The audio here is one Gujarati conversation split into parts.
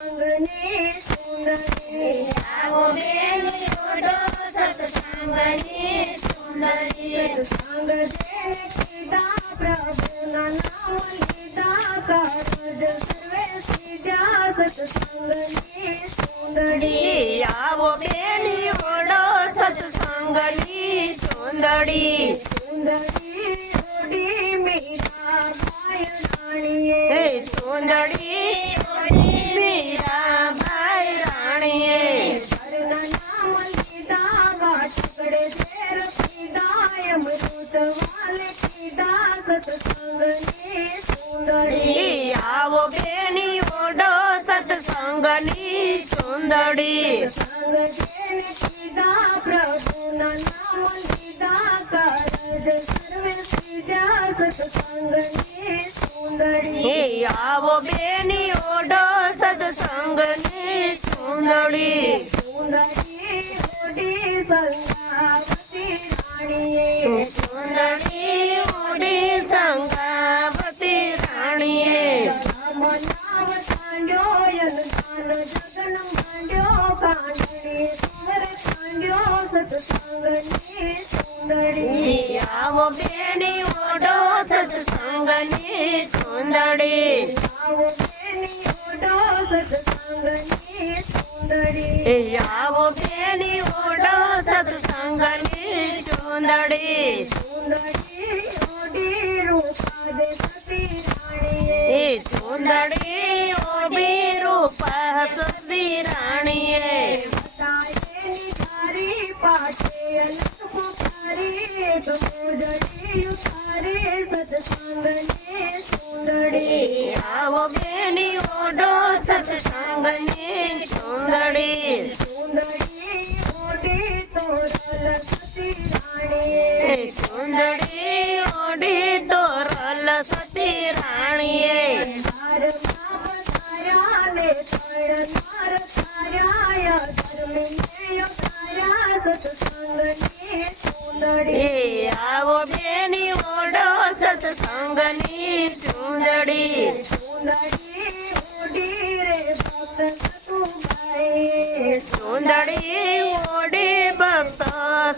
સત્સંગની સુંદરી આવો બેન ઓઢો સત્સંગની સુંદરી સત્સંગ જેને કીધા પ્રભુના નામ લીધા કારજ સર્વે સીધા સત્સંગની સુંદરી આવો બેન ઓઢો સત્સંગની સુંદરી સુંદરી ઓઢી મીરા ભાઈ રાણીએ હે સુંદરી ઓઢી મીરાબાઈ રાણીએ હરના નામ લીધા વાટકડે ઝેર પીધા અમૃત વાલે પીધા સત્સંગની સુંદરી આવો બેની ઓઢો સત્સંગની સુંદરી સંગ જેને કીધા પ્રભુના નામ લીધા કારજ સર્વે સીધા સત્સંગની સુંદરી આવો બેની ઓઢો સત્સંગની સુંદરી સુંદરી ઓઢી સંગાવતી રાણીએ સુંદરી ઓઢી સંગાવતી રાણીએ રામ નામ તાંડ્યો યનદાન જગન માંડ્યો કાંડણી કમર કાંડ્યો સત્સંગની સુંદરી આવો બેની ઓઢો સત્સંગની સુંદરી આવો બેની ઓઢો સત્સંગની સુંદરી આવો બેની ઓઢો સત્સંગની સુંદરી સુંદરી ઓઢી રૂપા દેખતી રાણીએ સુંદરી ઓઢી રૂપા સતી રાણીએ તારેની તારી પાટે અલગ પુકારી ગમોદરી ઉતારે સત્સંગની સુંદરી આવો બેની ઓઢો સત્સંગની સુંદરી સુંદરી ઓઢી તોરલ સતી રાણીએ સુંદરી ઓઢી તોરલ સતી રાણીએ તારમાં પધાર્યા ને તળ તાર તાર્યા ધર્મને તાર્યા સત્સંગની સુંદરી આવો બેની ઓઢો સત્સંગની સુંદરી સુંદરી ઓઢી રે ભક્ત સતુબાઈએ સુંદરી ઓઢી ભક્ત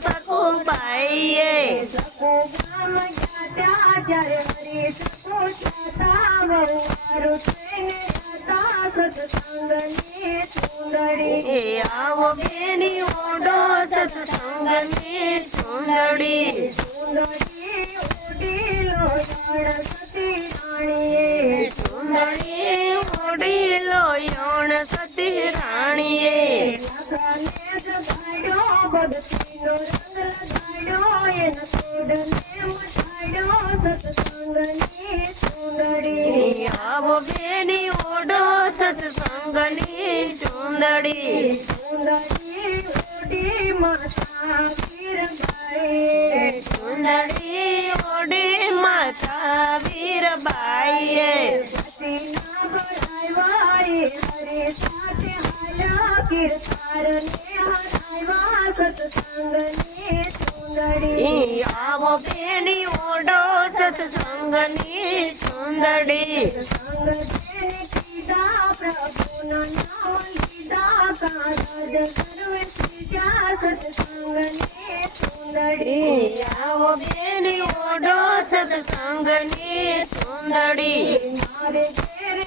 સકુબાઈએ સકુબામ ગયા ત્યાં જ્યારે હરી સકુ જાતા વહુવારું થઈને હતા સત્સંગની સુંદરી આવો બેની ઓઢો સત્સંગની સુંદરી સુંદરી ઓઢી લોયણ સતી રાણીએ સુંદરી ઓઢી લોયણ સતી રાણીએ લખને જગાડ્યો ભક્તિનો રંગ લગાડ્યો એના કોડને મચાડ્યો સત્સંગની સુંદરી આવો બેની ઓઢો સત્સંગની સુંદરી સુંદરી ઓઢી માતા વીરબાઈએ સુંદરી ઓઢી માતા વીરબાઈએ સતીના ભરાયવાએ હરે સાથે હાલ્યા કીર્તારને હરાયવા સત્સંગની સુંદરી આવો બેની ઓઢો સત્સંગની સુંદરી સંગ જેને કીધા પ્રભુના નામ લીધા કારજ સર્વે સીધા સત્સંગની સુંદરી આવો બેની ઓઢો સત્સંગની સુંદરી મારે ઘેર